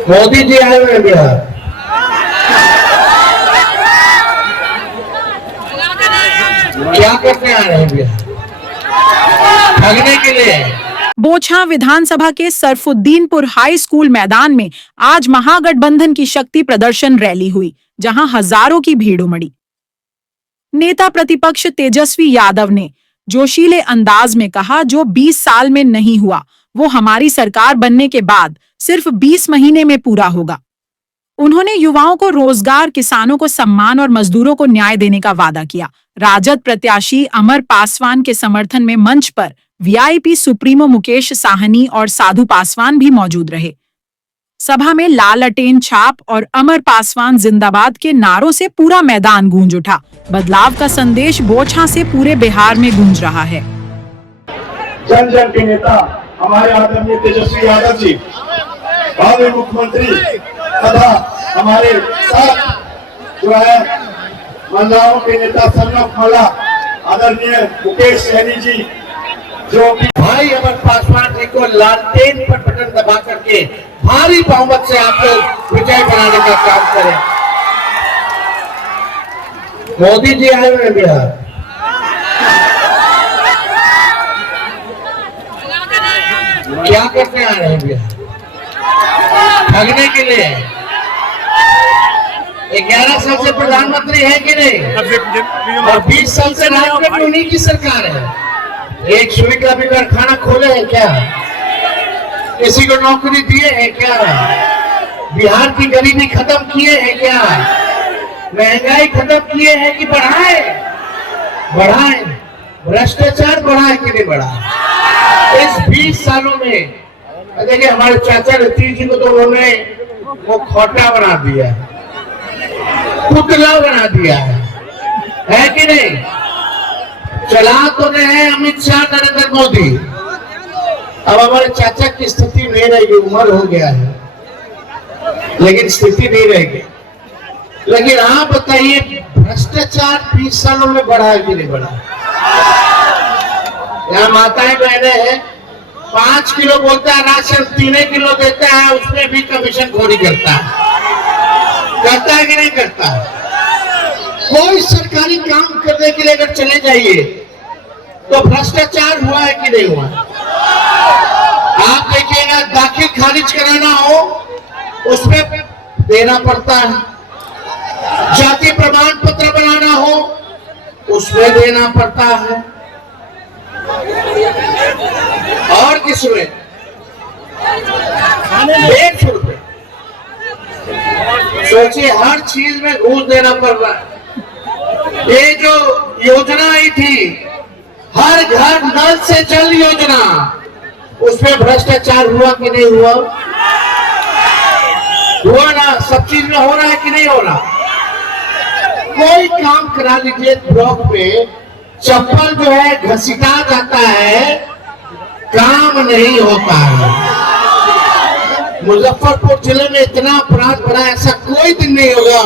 मोदी जी आए हुए हैं बिहार। क्या करके आ रहे हैं बिहार? ठगने के लिए। बोचहां विधानसभा के सरफुद्दीनपुर हाई स्कूल मैदान में आज महागठबंधन की शक्ति प्रदर्शन रैली हुई, जहां हजारों की भीड़ उमड़ी। नेता प्रतिपक्ष तेजस्वी यादव ने जोशीले अंदाज में कहा, जो 20 साल में नहीं हुआ वो हमारी सरकार बनने के बाद सिर्फ 20 महीने में पूरा होगा। उन्होंने युवाओं को रोजगार, किसानों को सम्मान और मजदूरों को न्याय देने का वादा किया। राजद प्रत्याशी अमर पासवान के समर्थन में मंच पर वीआईपी सुप्रीमो मुकेश साहनी और साधु पासवान भी मौजूद रहे। सभा में लालटेन छाप और अमर पासवान जिंदाबाद के नारों से पूरा मैदान गूंज उठा। बदलाव का संदेश बोचहां से पूरे बिहार में गूंज रहा है। जन जन के नेता हमारे आदरणीय तेजस्वी यादव जी, भावी मुख्यमंत्री तथा हमारे साथ जो है महिलाओं के नेता सन्नत मला आदरणीय मुकेश सहनी जी, जो भाई अमर पासवान जी को लालटेन पर बटन दबा करके भारी बहुमत से आप लोग विजय बनाने का काम करें। मोदी जी आए हुए हैं बिहार। क्या करके आ रहे हैं बिहार? ठगने के लिए। 11 साल से प्रधानमंत्री है कि नहीं? और 20 साल से राजनीति में उन्हीं की सरकार है। एक सुई का भी कारखाना खोले हैं क्या? किसी को नौकरी दिए हैं क्या? बिहार की गरीबी खत्म किए हैं क्या? महंगाई खत्म किए हैं कि बढ़ाए? बढ़ाए। भ्रष्टाचार बढ़ाए कि नहीं बढ़ाए? इस 20 सालों में देखिए, हमारे चाचा नीतीश जी को तो उन्होंने वो खोटा बना दिया, पुतला बना दिया है कि नहीं? चला तो रहे हैं अमित शाह, नरेंद्र मोदी। अब हमारे चाचा की स्थिति नहीं रहेगी, उम्र हो गया है, लेकिन स्थिति नहीं रहेगी। लेकिन आप बताइए, भ्रष्टाचार 20 सालों में बढ़ा है कि नहीं बढ़ा? यहाँ माताएं बहने हैं, 5 किलो बोलता है राशन, 3 किलो देता है, उसमें भी कमीशन खोरी करता है कि नहीं करता? कोई सरकारी काम करने के लिए अगर चले जाइए तो भ्रष्टाचार हुआ है कि नहीं हुआ? आप देखिएगा, दाखिल खारिज कराना हो उसमें देना पड़ता है, जाति प्रमाण पत्र बनाना हो उसमें देना पड़ता है, और किसमें? 150 रुपए। सोचिए, हर चीज में घूस देना पड़ रहा है। ये जो योजना आई थी, हर घर नल से जल योजना, उसमें भ्रष्टाचार हुआ कि नहीं हुआ? हुआ ना? सब चीज में हो रहा है कि नहीं हो रहा? कोई काम करा लीजिए, ब्लॉक में चप्पल जो है घसीटा जाता है, काम नहीं होता है। मुजफ्फरपुर जिले में इतना अपराध बढ़ा, ऐसा कोई दिन नहीं होगा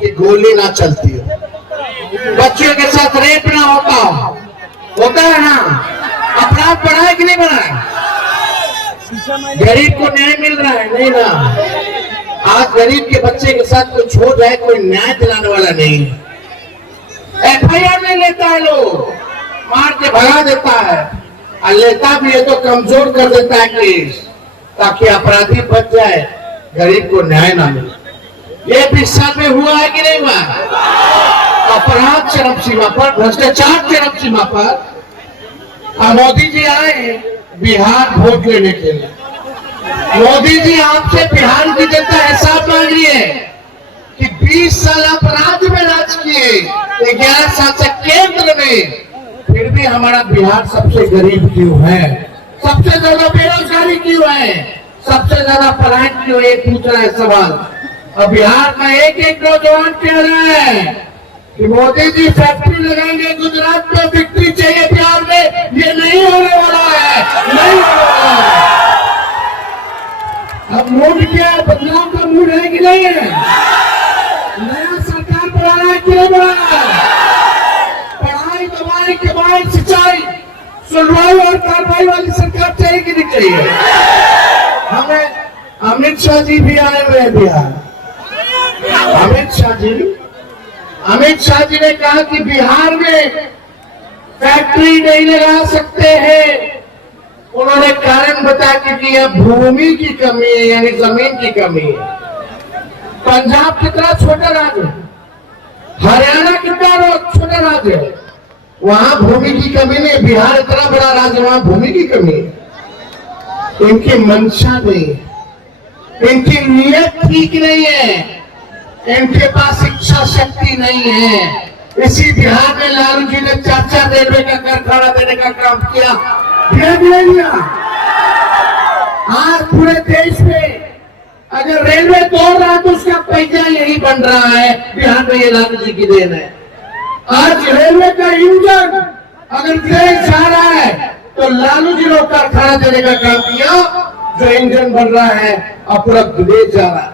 कि गोली ना चलती हो, बच्चियों के साथ रेप ना होता हो। होता है ना? अपराध बढ़ा है कि नहीं बढ़ा है? गरीब को न्याय मिल रहा है? नहीं ना। आज गरीब के बच्चे के साथ कुछ हो जाए, कोई न्याय दिलाने वाला नहीं। एफआईआर नहीं लेता है, लोग मार के भगा देता है, और लेता भी है तो कमजोर कर देता है केस, ताकि अपराधी बच जाए, गरीब को न्याय ना मिले। ये 20 साल में हुआ है कि नहीं हुआ? अपराध चरम सीमा पर, भ्रष्टाचार चरम सीमा पर। मोदी जी आए बिहार वोट लेने के लिए। मोदी जी आपसे बिहार की जनता हिसाब मांग रही है कि 20 साल आप राज्य में राज किए, 11 साल से केंद्र में, फिर भी हमारा बिहार सबसे गरीब क्यों है? सबसे ज्यादा बेरोजगारी क्यों है? सबसे ज्यादा पलायन क्यों? ये पूछ रहा है सवाल। और बिहार का एक एक नौजवान कह रहा है कि मोदी जी फैक्ट्री लगाएंगे गुजरात में, बिक्री चाहिए बिहार में। ये नहीं होने वाला है, नहीं होने वाला है। अब मूड क्या है? बदलाव का मूड है कि नहीं है? नया सरकार बनाना है कि नहीं बनाना है? पढ़ाई, दवाई, कमाई, सिंचाई, सुनवाई और कार्रवाई वाली सरकार चाहिए कि नहीं चाहिए? हमें अमित शाह जी भी आए हुए हैं बिहार। अमित शाह जी ने कहा कि बिहार में फैक्ट्री नहीं लगा सकते हैं। उन्होंने कारण बताया क्योंकि यह भूमि की कमी है, यानी जमीन की कमी है। पंजाब कितना छोटा राज्य है, हरियाणा कितना छोटा राज्य है, वहां भूमि की कमी नहीं। बिहार इतना बड़ा राज्य, वहां भूमि की कमी है। इनकी मंशा नहीं है, इनकी नीयत ठीक नहीं है, इनके पास इच्छा शक्ति नहीं है। इसी बिहार में लालू जी ने 4-4 रेलवे का कारखाना देने का काम किया, दिया। आज पूरे देश में अगर रेलवे तोड़ रहा है तो उसका पैसा यही बन रहा है, बिहार में ये लालू जी की देन है। आज रेलवे का इंजन अगर विदेश जा रहा है तो लालू जी ने कारखाना देने का काम किया, जो इंजन बन रहा है और पूरा विदेश जा रहा है।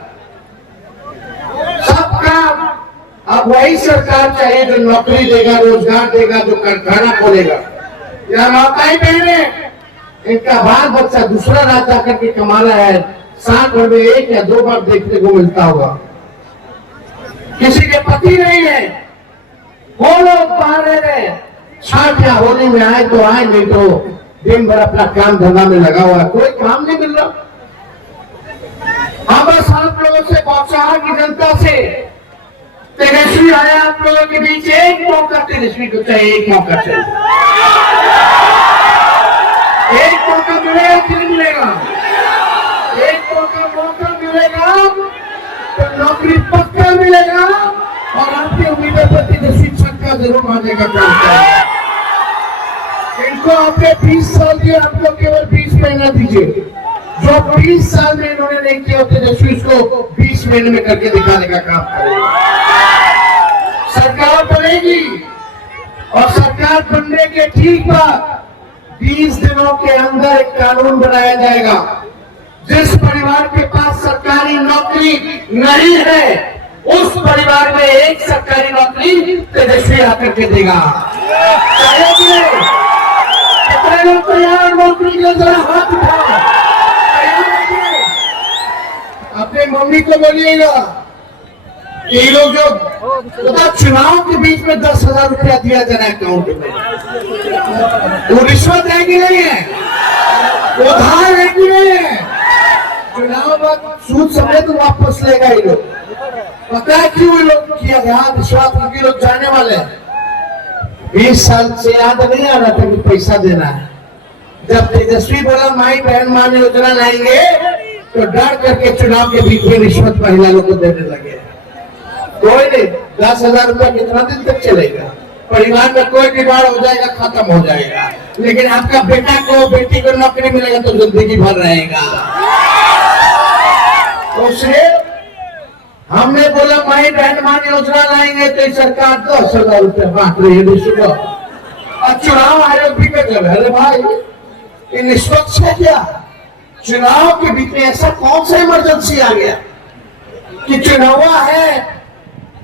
सब काम अब वही सरकार चाहिए जो नौकरी देगा, रोजगार देगा, जो कारखाना खोलेगा। या माताएं बहनें, इनका बाल बच्चा दूसरा राज्य जाकर के कमा रहा है, साल भर में 1 या 2 बार देखने को मिलता होगा। किसी के पति नहीं है, वो लोग बाहर रहे, छठ या होली में आए तो आए, नहीं तो दिन भर अपना काम धंधा में लगा हुआ है, कोई काम नहीं मिल रहा। हम बस आप लोगों से पहुंचा की जनता से, तेजस्वी आया आप लोगों के बीच, एक मौका तेजस्वी को चाहिए, एक मौका चाहिए, एक मौका मिलेगा फिर मिलेगा, एक मौका मिलेगा तो नौकरी पक्का मिलेगा और आपके उम्मीदवार पर तेजस्वी छक्का जरूर मारने का काम करेगा। इनको आपने 20 साल दिए, आपको केवल 20 महीना दीजिए। जो 20 साल में इन्होंने नहीं किया, तेजस्वी उसको 20 महीने में करके दिखाने का काम करेगा। सरकार बनेगी और सरकार बनने के ठीक बाद 20 दिनों के अंदर एक कानून बनाया जाएगा। जिस परिवार के पास सरकारी नौकरी नहीं है, उस परिवार में एक सरकारी नौकरी तेजस्वी आकर के देगा। कितने लोग तैयार नौकरी के लिए, जरा हाथ उठाओ। अपने मम्मी को बोलिएगा ये लोग जो चुनाव के बीच में 10,000 रुपया दिया जाना अकाउंट में, वो रिश्वत है कि नहीं है, उधार है कि नहीं है, चुनाव बाद सूद समेत वापस लेगा ये लोग। पता है क्यों ये लोग किया गया रिश्वत, क्योंकि लोग जाने वाले हैं। 20 साल से याद नहीं आ रहा था कि पैसा देना है। जब तेजस्वी बोला माई बहन मान योजना लाएंगे तो डर करके चुनाव के बीच में रिश्वत महिला लोग को देने लगे। कोई नहीं, 10,000 रुपया कितना दिन तक चलेगा, परिवार में कोई बिगाड़ हो जाएगा, खत्म हो जाएगा। लेकिन आपका बेटा को बेटी को नौकरी मिलेगा तो जिंदगी भर रहेगा। तो सिर्फ हमने बोला माई बहन मान योजना लाएंगे तो सरकार 10,000 रुपया बांट रही है सुबह, और चुनाव आयोग भी कर रहे। अरे भाई ये निष्पक्ष है क्या? चुनाव के बीच में ऐसा कौन सा इमरजेंसी आ गया कि चुनाव है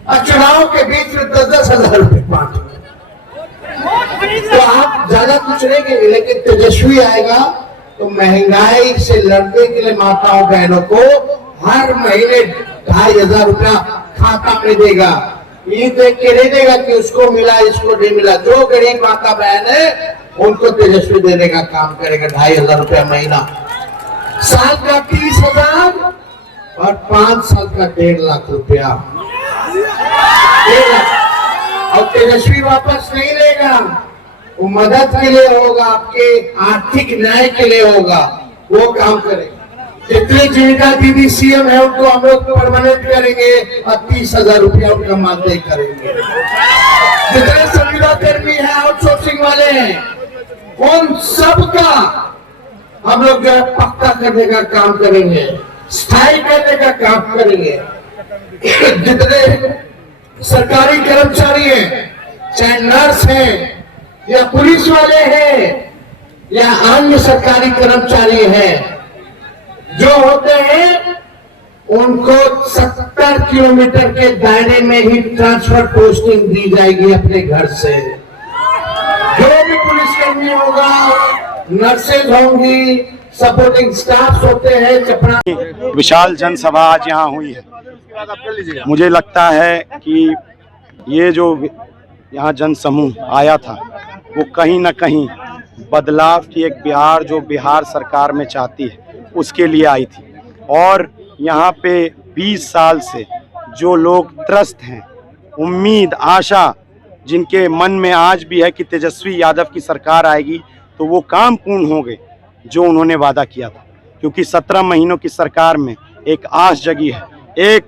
और चुनाव के बीच में 10,000 रुपए बांट? तो आप ज्यादा कुछ नहीं कहेंगे, लेकिन तेजस्वी आएगा तो महंगाई से लड़ने के लिए माताओं बहनों को हर महीने 2,500 रुपया खाता में देगा। ये देख के नहीं देगा कि उसको मिला इसको नहीं मिला। जो गरीब माता बहन है उनको तेजस्वी देने का काम करेगा। 2,500 रुपया महीना, साल का 30,000 और 5 साल का 1.5 लाख रुपया। और तेजस्वी वापस नहीं लेगा, वो मदद के लिए होगा, आपके आर्थिक न्याय के लिए होगा, वो काम करेगा। जितने जिनका दीदी सीएम है उनको हम लोग परमानेंट करेंगे और 30,000 रुपया उनका मानदेय करेंगे। जितने संविदा कर्मी है, आउटसोर्सिंग वाले हैं, उन सबका हम लोग जो है पक्का करने का काम करेंगे, स्थायी करने का काम करेंगे। जितने सरकारी कर्मचारी हैं, चाहे नर्स हैं या पुलिस वाले हैं या अन्य सरकारी कर्मचारी हैं, जो होते हैं उनको 70 किलोमीटर के दायरे में ही ट्रांसफर पोस्टिंग दी जाएगी अपने घर से। जो भी पुलिसकर्मी होगा, नर्सेज होंगी, सपोर्टिंग स्टाफ होते हैं चपड़ा। विशाल जनसभा आज यहाँ हुई है। मुझे लगता है कि ये जो यहाँ जनसमूह आया था वो कहीं ना कहीं बदलाव की एक बिहार जो बिहार सरकार में चाहती है उसके लिए आई थी। और यहाँ पे 20 साल से जो लोग त्रस्त हैं, उम्मीद आशा जिनके मन में आज भी है कि तेजस्वी यादव की सरकार आएगी तो वो काम पूर्ण होंगे जो उन्होंने वादा किया था। क्योंकि 17 महीनों की सरकार में एक आस जगी है, एक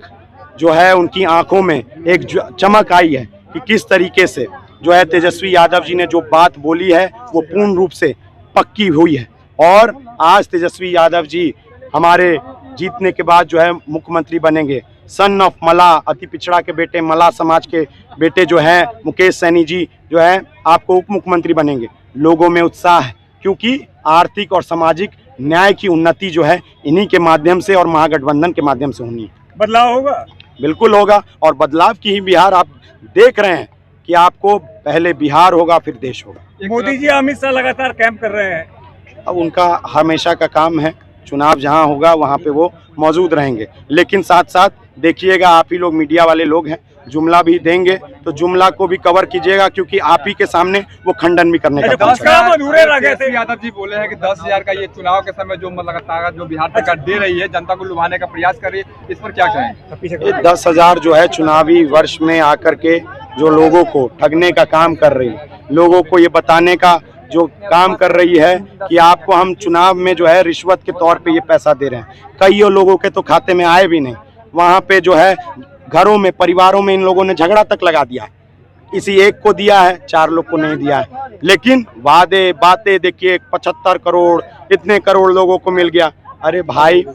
जो है उनकी आंखों में एक चमक आई है कि किस तरीके से जो है तेजस्वी यादव जी ने जो बात बोली है वो पूर्ण रूप से पक्की हुई है। और आज तेजस्वी यादव जी हमारे जीतने के बाद जो है मुख्यमंत्री बनेंगे। सन ऑफ मला, अति पिछड़ा के बेटे, मला समाज के बेटे जो है मुकेश सैनी जी जो है आपको उप मुख्यमंत्री बनेंगे। लोगों में उत्साह है क्योंकि आर्थिक और सामाजिक न्याय की उन्नति जो है इन्हीं के माध्यम से और महागठबंधन के माध्यम से होनी है। बदलाव होगा, बिल्कुल होगा। और बदलाव की ही बिहार आप देख रहे हैं कि आपको पहले बिहार होगा फिर देश होगा। मोदी जी अमित शाह लगातार कैंप कर रहे हैं। अब उनका हमेशा का काम है, चुनाव जहां होगा वहां पे वो मौजूद रहेंगे। लेकिन साथ साथ देखिएगा, आप ही लोग मीडिया वाले लोग हैं, जुमला भी देंगे तो जुमला को भी कवर कीजिएगा क्योंकि आप ही के सामने वो खंडन भी करने का काम दस काम अधूरे रहे थे। यादव जी बोले हैं कि 10,000 का ये चुनाव के समय जो लगातार जो बिहार सरकार दे रही है, जनता को लुभाने का प्रयास कर रही है, इस पर क्या कहें? ये 10,000 जो है चुनावी वर्ष में आकर के जो लोगों को ठगने का काम कर रही है, लोगों को ये बताने का जो काम कर रही है कि आपको हम चुनाव में जो है रिश्वत के तौर पे ये पैसा दे रहे हैं। कई लोगों के तो खाते में आए भी नहीं। वहाँ पे जो है घरों में, परिवारों में इन लोगों ने झगड़ा तक लगा दिया है। किसी एक को दिया है, 4 लोग को नहीं दिया है। लेकिन वादे बातें देखिए, 75 करोड़, इतने करोड़ लोगों को मिल गया। अरे भाई,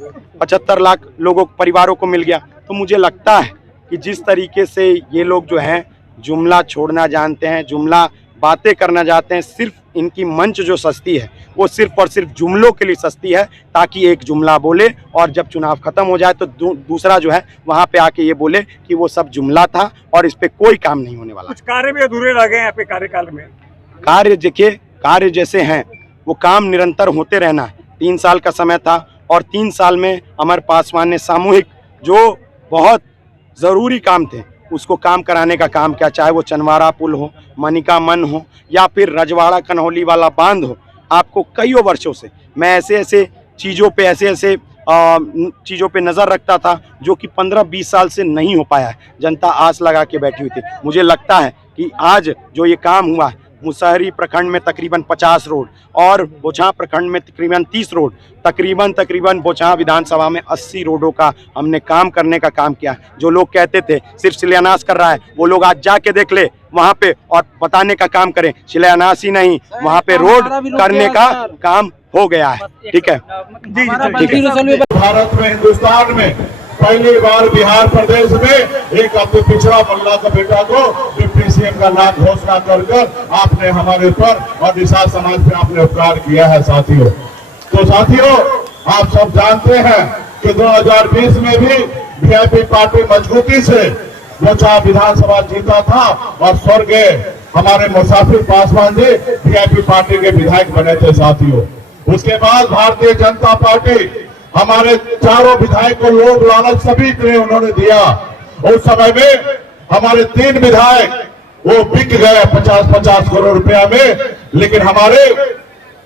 75 लाख लोगों परिवारों को मिल गया। तो मुझे लगता है कि जिस तरीके से ये लोग जो हैं जुमला छोड़ना जानते हैं, जुमला बातें करना चाहते हैं, सिर्फ इनकी मंच जो सस्ती है वो सिर्फ और सिर्फ जुमलों के लिए सस्ती है ताकि एक जुमला बोले और जब चुनाव खत्म हो जाए तो दूसरा जो है वहां पे आके ये बोले कि वो सब जुमला था और इस पे कोई काम नहीं होने वाला। कुछ कार्य भी अधूरे रह गए हैं आपके कार्यकाल में। कार्य देखिए, कार्य जैसे हैं वो काम निरंतर होते रहना है। 3 साल का समय था और 3 साल में अमर पासवान ने सामूहिक जो बहुत जरूरी काम थे उसको काम कराने का काम किया। चाहे वो चनवारा पुल हो, मनिका मन हो या फिर रजवाड़ा कन्हौली वाला बांध हो। आपको कई वर्षों से मैं ऐसे चीज़ों पे नज़र रखता था जो कि 15-20 साल से नहीं हो पाया है। जनता आस लगा के बैठी हुई थी। मुझे लगता है कि आज जो ये काम हुआ है, मुसहरी प्रखंड में तकरीबन 50 रोड और बोचहा प्रखंड में तकरीबन 30 रोड, तकरीबन बोचहा विधानसभा में 80 रोडों का हमने काम करने का काम किया। जो लोग कहते थे सिर्फ शिलान्यास कर रहा है, वो लोग आज जाके देख ले वहाँ पे और बताने का काम करें। शिलान्यास ही नहीं, वहाँ पे रोड करने का काम हो गया है। ठीक है, भारत में, हिंदुस्तान में पहली बार बिहार प्रदेश में एक अति पिछड़ा मल्ला का बेटा को डिप्टी सीएम का नाम घोषणा कर आपने हमारे ऊपर और निषाद समाज पे आपने उपकार किया है साथियों। तो साथियों, आप सब जानते हैं कि 2020 में भी वीआईपी पार्टी मजबूती से बोचहा विधानसभा जीता था और स्वर्गीय हमारे मुसाफिर पासवान जी वीआईपी पार्टी के विधायक बने थे साथियों। उसके बाद भारतीय जनता पार्टी हमारे चारों विधायक को लोग लालच सभी ने उन्होंने दिया। उस समय में हमारे 3 विधायक वो बिक गए 50-50 करोड़ रुपया में। लेकिन हमारे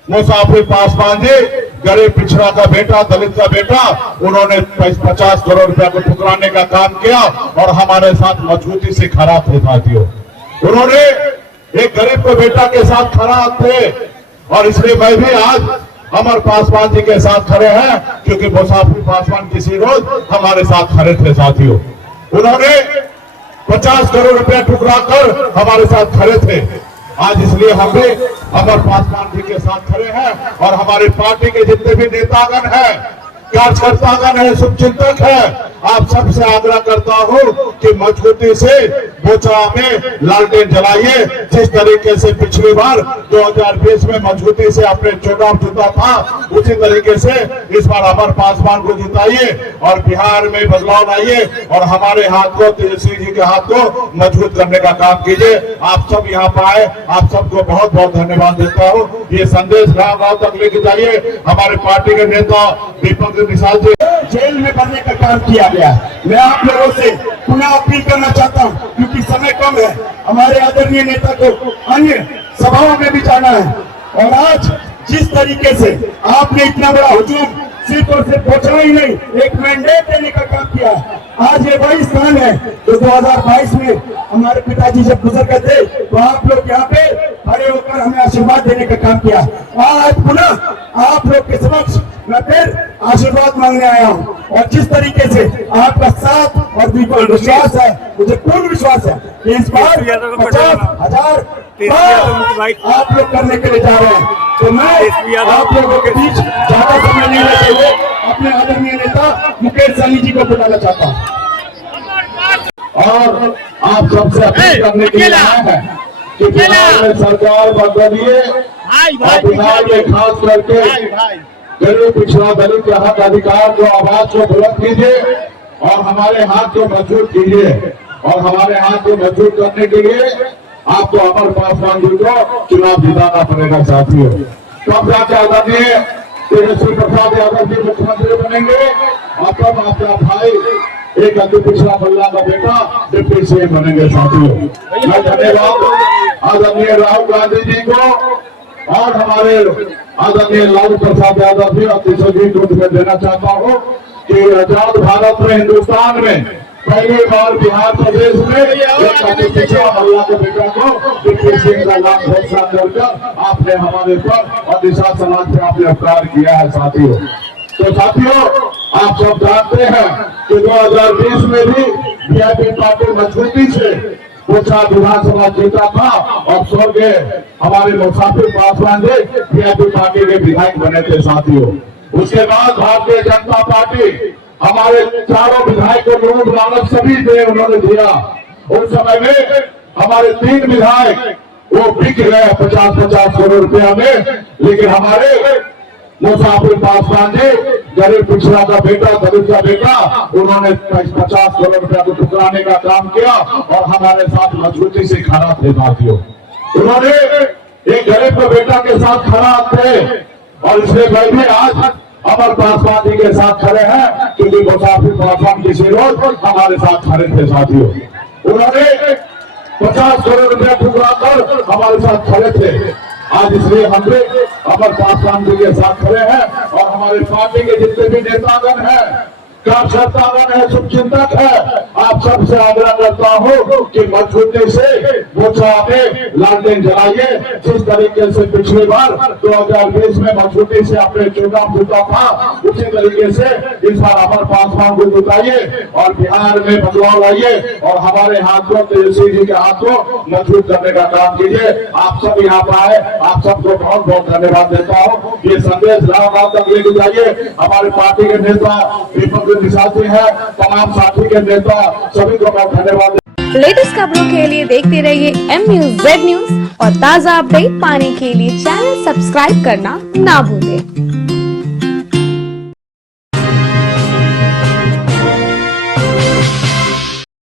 मुसाफिर पासवान जी, गरीब पिछड़ा का बेटा, दलित का बेटा, उन्होंने 50 करोड़ रुपया को ठुकराने का काम किया और हमारे साथ मजबूती से खड़ा थे साथियों। उन्होंने एक गरीब के बेटा के साथ खड़ा थे और इसलिए मैं भी आज अमर पासवान जी के साथ खड़े हैं क्योंकि मुसाफिर पासवान किसी रोज हमारे साथ खड़े थे साथियों। उन्होंने 50 करोड़ रुपया ठुकरा कर हमारे साथ खड़े थे। आज इसलिए हम भी अमर पासवान जी के साथ खड़े हैं और हमारी पार्टी के जितने भी नेतागण हैं, कार्यकर्तागण हैं, शुभचिंतक हैं, आप सबसे आग्रह करता हूं कि मजबूती से बोचा में लालटेन जलाइए। जिस तरीके से पिछली बार 2020 में मजबूती से अपने चुनाव जीता था, उसी तरीके से इस बार अमर पासवान को जिताइए और बिहार में बदलाव लाइए और हमारे हाथ को, तेजस्वी जी के हाथ को मजबूत करने का काम कीजिए। आप सब यहाँ पर आए, आप सबको बहुत बहुत धन्यवाद देता हूँ। ये संदेश गाँव गाँव तक लेके जाइए। हमारे पार्टी के नेता दीपक निषाद जी जेल में भरने का काम किया गया। मैं आप लोगों से पुनः अपील करना चाहता हूँ, क्योंकि समय कम है, हमारे आदरणीय नेता को अन्य सभाओं में भी जाना है। और आज जिस तरीके से आपने इतना बड़ा हुजूम सिर्फ और सिर्फ पहुंचा ही नहीं, एक मैंडेट देने का काम किया। आज ये वही स्थान है जो 2022 में हमारे पिताजी जब गुजर गए थे, तो आप लोग यहाँ पे खड़े होकर हमें आशीर्वाद देने का काम किया। आज पुनः आप लोग के समक्ष मैं फिर आशीर्वाद मांगने आया हूँ। और जिस तरीके से आपका साथ और विश्वास है, मुझे पूर्ण विश्वास है कि इस बार 50,000 आप लोग करने के लिए जा रहे हैं। तो मैं आप लोगों के बीच ज्यादा समय नहीं लेते हुए अपने आदरणीय नेता मुकेश सहनी जी को बुलाना चाहता हूँ और आप सबसे अपील करने के लिए आए हैं कि बिहार में सरकार बदलिए और बिहार में खास करके गरीब पिछड़ा दलित के हक अधिकार को, आवाज को बुलंद कीजिए और हमारे हाथ को मजबूत कीजिए। और हमारे हाथ को मजबूत करने के लिए आपको अमर पासवान जी को चुनाव जिताना पड़ेगा साथियों। तब जाके आदरणीय तेजस्वी प्रसाद यादव जी मुख्यमंत्री बनेंगे और तब आपका भाई एक अति पिछड़ा बल्ला का बेटा डिप्टी सीएम बनेंगे साथियों। मैं धन्यवाद आदरणीय राहुल गांधी जी को और हमारे आदरणीय लालू प्रसाद यादव जी और तीसरी को देना चाहता हूँ कि आजाद भारत में, हिंदुस्तान में पहली बार बिहार प्रदेश में एक पिछड़ा बल्ला के बेटा को डिप्टी सीएम का नाम घोषणा कर आपने हमारे पर और दिशा समाज से आपने उपकार किया है साथियों। तो साथियों, आप सब जानते हैं कि 2020 में भी वीआईपी पार्टी मजबूती से बोचा विधानसभा जीता था और स्वर्गीय हमारे मुसाफिर पासवान जी वीआईपी पार्टी के विधायक बने थे साथियों। उसके बाद भारतीय जनता पार्टी हमारे चारों विधायकों को लालच सभी दे उन्होंने दिया। उस समय में हमारे 3 विधायक वो बिक गए 50-50 करोड़ रुपया में, लेकिन हमारे मुसाफिर पासवान जी गरीब पिछड़ा का बेटा, दलित का बेटा, उन्होंने 50 करोड़ रुपया को टुकराने का काम किया और हमारे साथ मजबूती से खड़ा थे साथियों। उन्होंने एक गरीब का बेटा के साथ खड़ा थे और इसलिए मैं भी आज अमर पासवान जी के साथ खड़े हैं, क्योंकि मुसाफिर पासवान किसी रोज हमारे साथ खड़े थे साथियों। उन्होंने 50 करोड़ रुपया टुकरा कर हमारे साथ खड़े थे। आज इसलिए हम भी अमर पासवान जी के साथ खड़े हैं और हमारे पार्टी के जितने भी नेतागण हैं, कार्यकर्तागण है, शुभचिंतक है, आप सबसे आग्रह करता हूं कि मजबूती से बोचा में लालटेन जलाइए। जिस तरीके से पिछली बार 2020 में मजबूती से अपने चुनाव जीता था, उसी तरीके से इस बार अमर पासवान को जिताइए और बिहार में बदलाव लाइए और हमारे हाथ को, तेजस्वी जी के हाथ को मजबूत करने का काम कीजिए। आप सब यहाँ पर आए, आप सबको बहुत बहुत धन्यवाद देता हूँ। ये संदेश गाँव गाँव तक लेके जाइए। हमारे पार्टी के नेता दीपक निषाद जी है, तमाम साथी के नेता, सभी को बहुत धन्यवाद। लेटेस्ट खबरों के लिए देखते रहिए MUZ न्यूज और ताज़ा अपडेट पाने के लिए चैनल सब्सक्राइब करना ना भूलें।